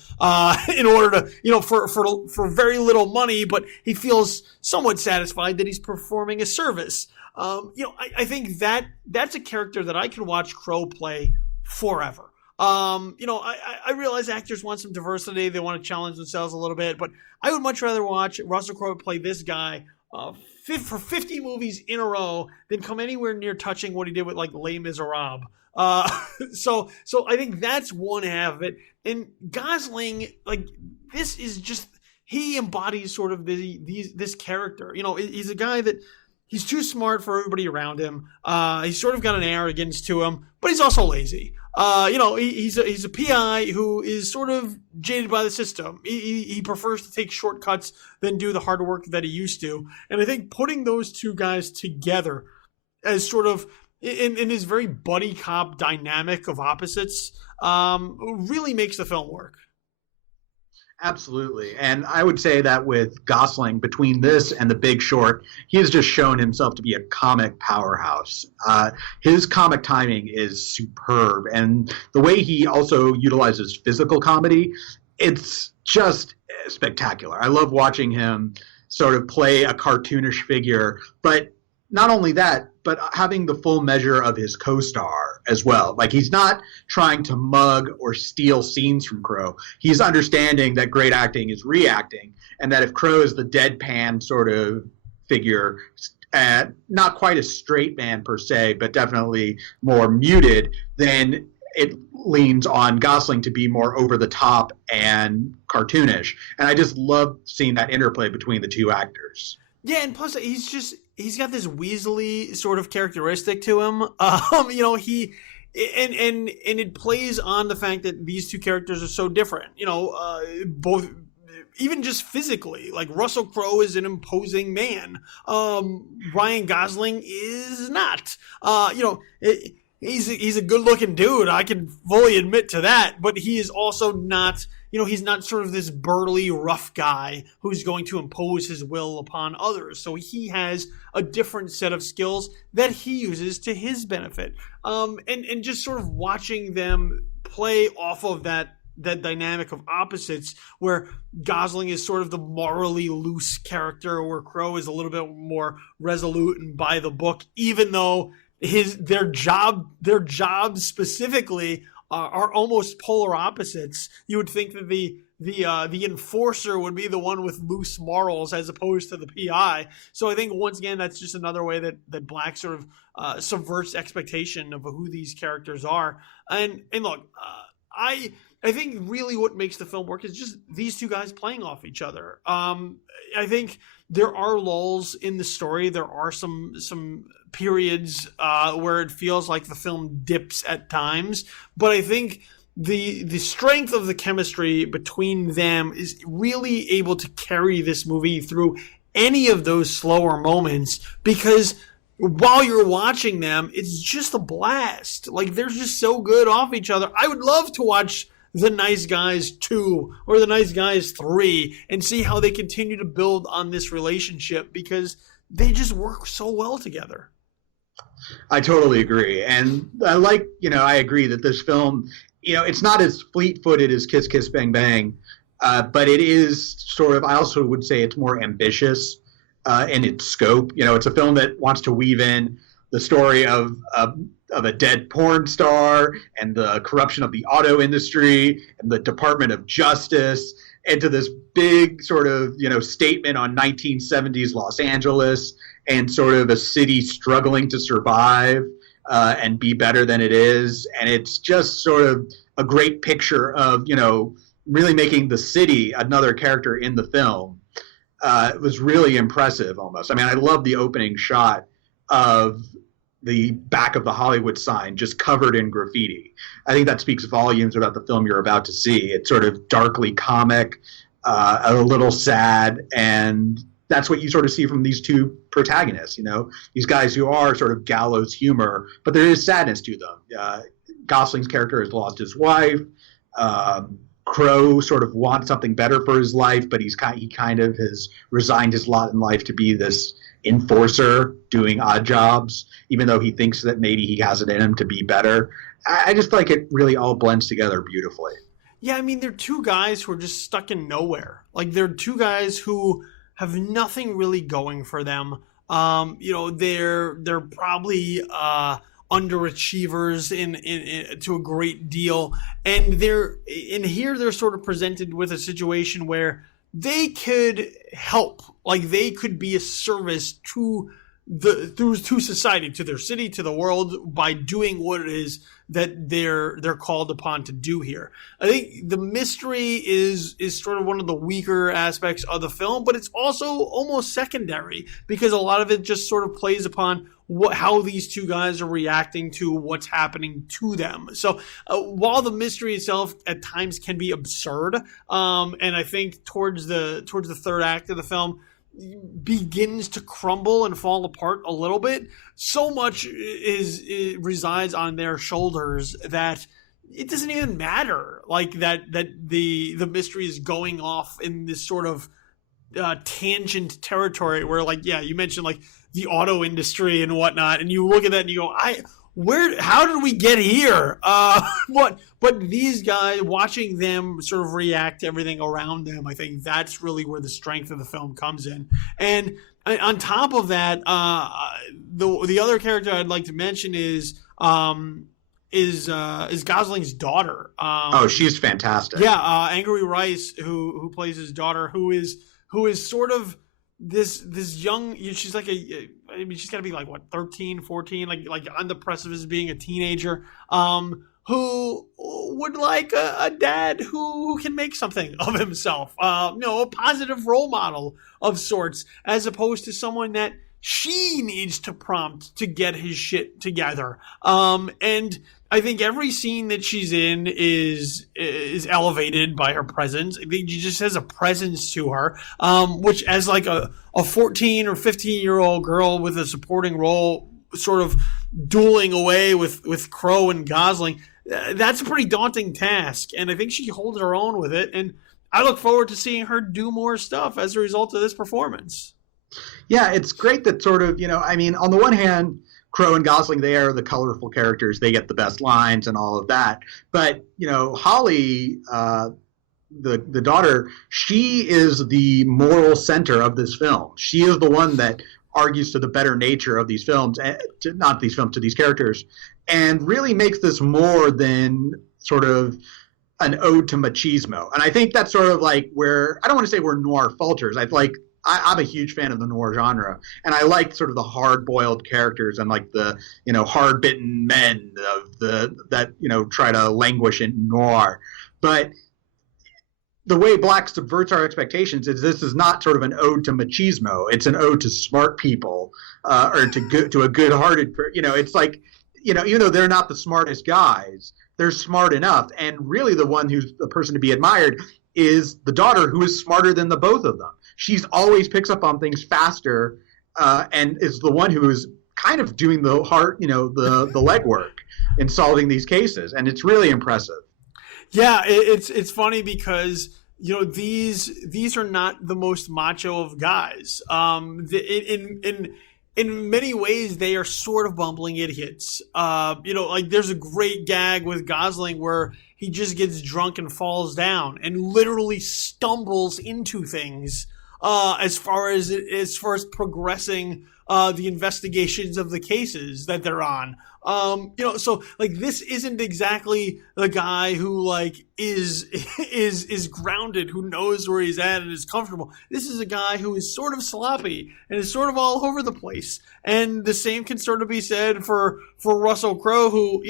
in order to, for very little money, but he feels somewhat satisfied that he's performing a service. I think that's a character that I can watch Crowe play forever. I realize actors want some diversity. They want to challenge themselves a little bit, but I would much rather watch Russell Crowe play this guy for 50 movies in a row than come anywhere near touching what he did with like Les Miserables. So I think that's one half of it. And Gosling, like, this is just, he embodies sort of this character. He's a guy that he's too smart for everybody around him. He's sort of got an arrogance to him, but he's also lazy. He's a PI who is sort of jaded by the system. He prefers to take shortcuts than do the hard work that he used to. And I think putting those two guys together as sort of in this very buddy cop dynamic of opposites really makes the film work. Absolutely. And I would say that with Gosling, between this and The Big Short, he has just shown himself to be a comic powerhouse. His comic timing is superb. And the way he also utilizes physical comedy, it's just spectacular. I love watching him sort of play a cartoonish figure, but not only that, but having the full measure of his co-star as well. Like, he's not trying to mug or steal scenes from Crowe. He's understanding that great acting is reacting, and that if Crowe is the deadpan sort of figure, not quite a straight man per se, but definitely more muted, then it leans on Gosling to be more over the top and cartoonish. And I just love seeing that interplay between the two actors. Yeah, and plus he's got this Weasley sort of characteristic to him. He and it plays on the fact that these two characters are so different. Both, even just physically. Like, Russell Crowe is an imposing man. Ryan Gosling is not. He's a good-looking dude. I can fully admit to that. But he is also not. He's not sort of this burly, rough guy who's going to impose his will upon others. So he has a different set of skills that he uses to his benefit. And just sort of watching them play off of that dynamic of opposites, where Gosling is sort of the morally loose character, where Crowe is a little bit more resolute and by the book, even though their jobs specifically are almost polar opposites. You would think that the enforcer would be the one with loose morals as opposed to the PI. So I think, once again, that's just another way that Black sort of subverts expectation of who these characters are. And look, I think really what makes the film work is just these two guys playing off each other. I think there are lulls in the story. There are some periods where it feels like the film dips at times, but I think the strength of the chemistry between them is really able to carry this movie through any of those slower moments, because while you're watching them, it's just a blast. Like, they're just so good off each other. I would love to watch The Nice Guys 2 or The Nice Guys 3 and see how they continue to build on this relationship, because they just work so well together. I totally agree. And I agree that this film, it's not as fleet-footed as Kiss Kiss Bang Bang, but it is sort of, I also would say it's more ambitious in its scope. It's a film that wants to weave in the story of a dead porn star and the corruption of the auto industry and the Department of Justice into this big sort of, statement on 1970s Los Angeles and sort of a city struggling to survive and be better than it is. And it's just sort of a great picture of, really making the city another character in the film. It was really impressive almost. I mean, I love the opening shot of the back of the Hollywood sign just covered in graffiti. I think that speaks volumes about the film you're about to see. It's sort of darkly comic, a little sad, and that's what you sort of see from these two protagonists, these guys who are sort of gallows humor, but there is sadness to them. Gosling's character has lost his wife. Crow sort of wants something better for his life, but he kind of has resigned his lot in life to be this enforcer doing odd jobs, even though he thinks that maybe he has it in him to be better. I just like it really all blends together beautifully. Yeah, I mean, they're two guys who are just stuck in nowhere. Like, they're two guys who have nothing really going for them. They're probably underachievers in to a great deal, and here they're sort of presented with a situation where they could help, like they could be a service to society, to their city, to the world, by doing what it is that they're called upon to do here. I think the mystery is sort of one of the weaker aspects of the film, but it's also almost secondary, because a lot of it just sort of plays upon how these two guys are reacting to what's happening to them. So while the mystery itself at times can be absurd, and I think towards the third act of the film begins to crumble and fall apart a little bit, so much resides on their shoulders that it doesn't even matter, like that the mystery is going off in this sort of tangent territory where, like, yeah, you mentioned like the auto industry and whatnot, and you look at that and you go, how did we get here? But these guys, watching them sort of react to everything around them, I think that's really where the strength of the film comes in. And on top of that, the other character I'd like to mention is Gosling's daughter. She's fantastic. Yeah, Angry Rice, who plays his daughter, who is sort of this young. She's like she's got to be like, what, 13, 14, like on the precipice of being a teenager, who would like a dad who can make something of himself, a positive role model of sorts, as opposed to someone that she needs to prompt to get his shit together. And I think every scene that she's in is elevated by her presence. I think she just has a presence to her, which, as like a 14 or 15-year-old girl with a supporting role, sort of dueling away with Crow and Gosling, that's a pretty daunting task. And I think she holds her own with it. And I look forward to seeing her do more stuff as a result of this performance. Yeah, it's great that sort of, on the one hand, Crow and Gosling, they are the colorful characters. They get the best lines and all of that. But, Holly, the daughter, she is the moral center of this film. She is the one that argues to the better nature of these films, to these characters, and really makes this more than sort of an ode to machismo. And I think that's sort of like where, I don't want to say where noir falters. I'm a huge fan of the noir genre, and I like sort of the hard-boiled characters and like the, hard-bitten men that try to languish in noir. But the way Black subverts our expectations is this is not sort of an ode to machismo. It's an ode to smart people, or to a good-hearted. It's like, even though they're not the smartest guys, they're smart enough, and really the one who's the person to be admired is the daughter, who is smarter than the both of them. she's always picks up on things faster and is the one who is kind of doing the the legwork in solving these cases. And it's really impressive. Yeah, it's funny because these are not the most macho of guys. In many ways, they are sort of bumbling idiots. Like there's a great gag with Gosling where he just gets drunk and falls down and literally stumbles into things as far as progressing the investigations of the cases that they're on. So like this isn't exactly the guy who like is grounded, who knows where he's at and is comfortable. This is a guy who is sort of sloppy and is sort of all over the place. And the same can sort of be said for Russell Crowe, who,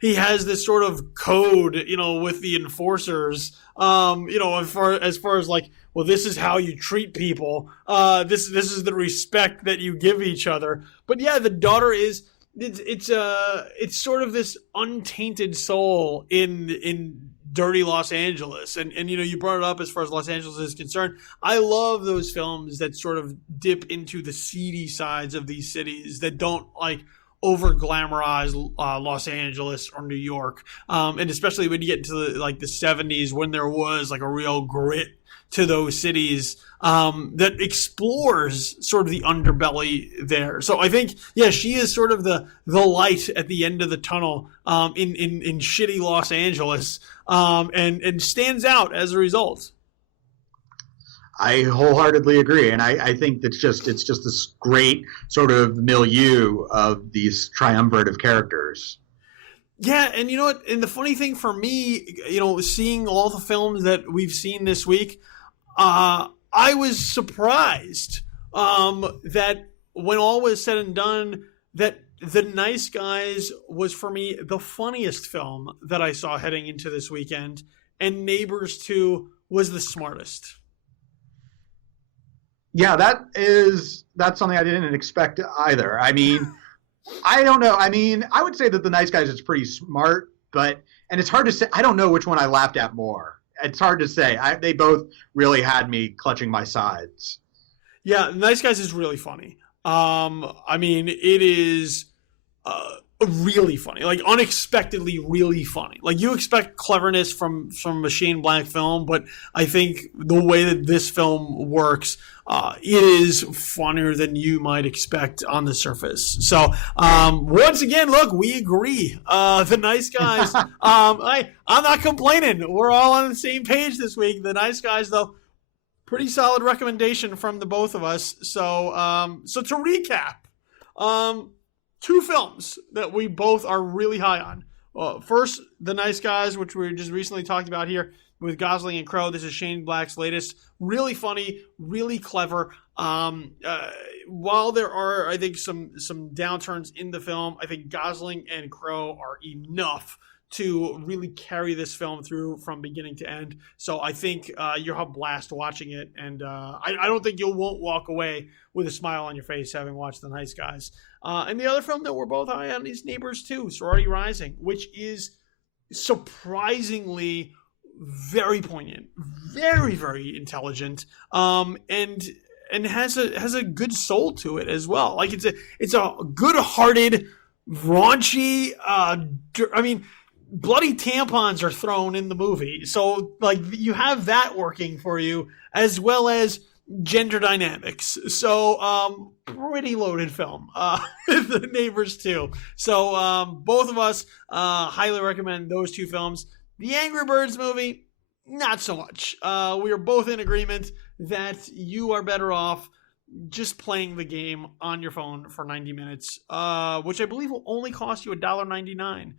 he has this sort of code, with the enforcers, as far as like, well, this is how you treat people. This is the respect that you give each other. But yeah, the daughter is, it's sort of this untainted soul in dirty Los Angeles. And you brought it up as far as Los Angeles is concerned. I love those films that sort of dip into the seedy sides of these cities that don't like over glamorize Los Angeles or New York. And especially when you get into the 70s when there was like a real grit to those cities that explores sort of the underbelly there. So I think, yeah, she is sort of the light at the end of the tunnel in shitty Los Angeles and stands out as a result. I wholeheartedly agree, and I think it's just this great sort of milieu of these triumvirate of characters. Yeah, and you know what? And the funny thing for me, seeing all the films that we've seen this week, I was surprised that when all was said and done, that The Nice Guys was for me the funniest film that I saw heading into this weekend, and Neighbors 2 was the smartest. Yeah, that's something I didn't expect either. I mean, I don't know. I mean, I would say that The Nice Guys is pretty smart, and it's hard to say. I don't know which one I laughed at more. It's hard to say. They both really had me clutching my sides. Yeah, Nice Guys is really funny. I mean, it is really funny, like unexpectedly really funny. Like you expect cleverness from a Shane Black film, but I think the way that this film works, it is funnier than you might expect on the surface. So once again, look, we agree. The Nice Guys. I'm not complaining. We're all on the same page this week. The Nice Guys, though, pretty solid recommendation from the both of us. So to recap, two films that we both are really high on. First, The Nice Guys, which we just recently talked about here with Gosling and Crowe. This is Shane Black's latest. Really funny, really clever. While there are, I think, some downturns in the film, I think Gosling and Crowe are enough to really carry this film through from beginning to end. So I think you'll have a blast watching it, and I don't think you won't walk away with a smile on your face having watched The Nice Guys. And the other film that we're both high on is Neighbors 2, Sorority Rising, which is surprisingly very poignant, very, very intelligent, and has a good soul to it as well. Like it's a good-hearted, raunchy. I mean, bloody tampons are thrown in the movie, so like you have that working for you as well as gender dynamics. So pretty loaded film. The Neighbors 2. So both of us highly recommend those two films. The Angry Birds movie, not so much. We are both in agreement that you are better off just playing the game on your phone for 90 minutes, which I believe will only cost you $1.99,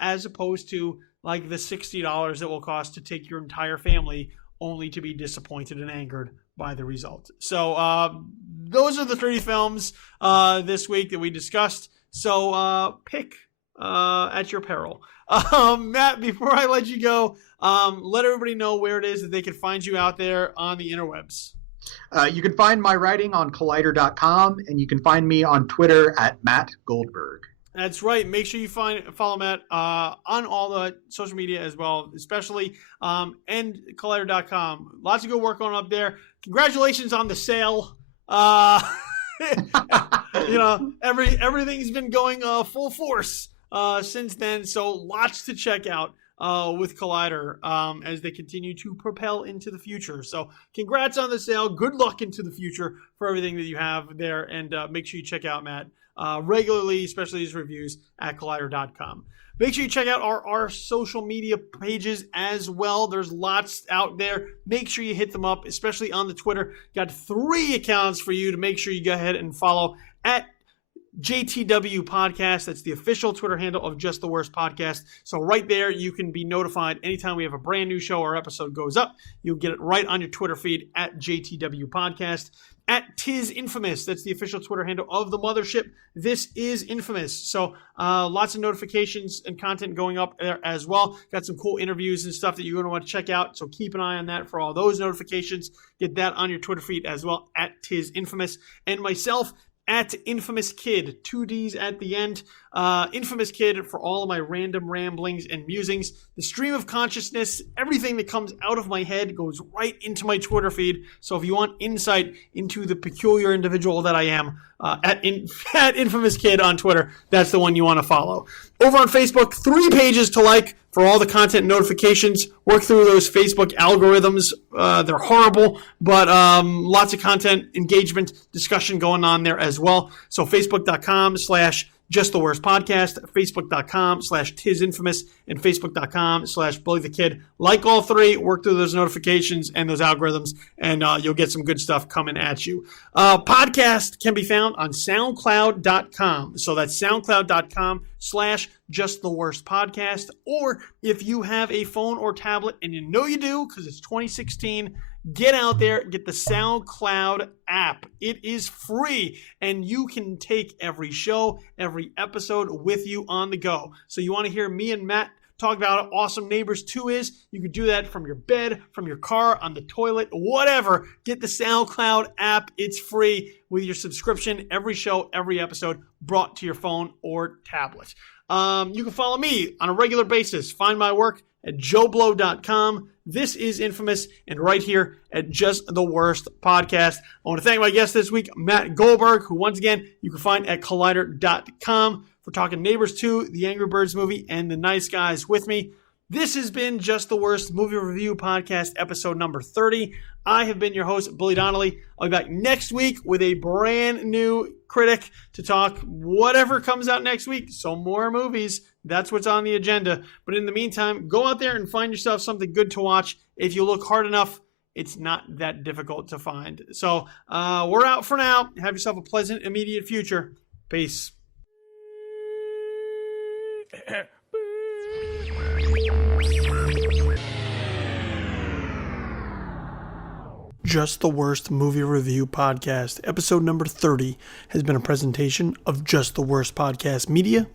as opposed to like the $60 it will cost to take your entire family, only to be disappointed and angered by the result. So those are the three films this week that we discussed. So pick at your peril. Matt, before I let you go, let everybody know where it is that they can find you out there on the interwebs. You can find my writing on collider.com, and you can find me on Twitter at Matt Goldberg. That's right. Make sure you follow Matt on all the social media as well, especially and collider.com. Lots of good work going up there. congratulations on the sale. Everything's been going full force since then. So lots to check out with Collider as they continue to propel into the future. So congrats on the sale. Good luck into the future for everything that you have there. And make sure you check out Matt regularly, especially his reviews at Collider.com. Make sure you check out our social media pages as well. There's lots out there. Make sure you hit them up, especially on the Twitter. Got 3 accounts for you to make sure you go ahead and follow at JTW Podcast. That's the official Twitter handle of Just the Worst Podcast. So right there, you can be notified anytime we have a brand new show or episode goes up. You'll get it right on your Twitter feed at JTW Podcast. At Tis Infamous, that's the official Twitter handle of the mothership. This is Infamous. So lots of notifications and content going up there as well. Got some cool interviews and stuff that you're going to want to check out. So keep an eye on that for all those notifications. Get that on your Twitter feed as well, at Tis Infamous. And myself, at Infamous Kid, 2 Ds at the end. Infamous Kid for all of my random ramblings and musings. The stream of consciousness, everything that comes out of my head goes right into my Twitter feed. So if you want insight into the peculiar individual that I am, at Infamous Kid on Twitter, that's the one you want to follow. Over on Facebook, 3 pages to like for all the content notifications. Work through those Facebook algorithms. They're horrible, but lots of content, engagement, discussion going on there as well. So Facebook.com/Just the Worst Podcast, Facebook.com/TisInfamous, and Facebook.com/BullyTheKid. Like all 3, work through those notifications and those algorithms, and you'll get some good stuff coming at you. Podcast can be found on SoundCloud.com. So that's SoundCloud.com/Just the Worst Podcast. Or if you have a phone or tablet, and you know you do because it's 2016, get out there, get the SoundCloud app. It is free, and you can take every show, every episode with you on the go. So you want to hear me and Matt talk about how awesome Neighbors 2 is? You can do that from your bed, from your car, on the toilet, whatever. Get the SoundCloud app. It's free with your subscription. Every show, every episode brought to your phone or tablet. You can follow me on a regular basis. Find my work at joeblow.com. This is Infamous, and right here at Just the Worst Podcast. I want to thank my guest this week, Matt Goldberg, who once again you can find at Collider.com for talking Neighbors 2, the Angry Birds movie, and The Nice Guys with me. This has been Just the Worst Movie Review Podcast, episode number 30. I have been your host, Billy Donnelly. I'll be back next week with a brand new critic to talk whatever comes out next week. So more movies. That's what's on the agenda. But in the meantime, go out there and find yourself something good to watch. If you look hard enough, it's not that difficult to find. So we're out for now. Have yourself a pleasant, immediate future. Peace. Just the Worst Movie Review Podcast, episode number 30, has been a presentation of Just the Worst Podcast Media.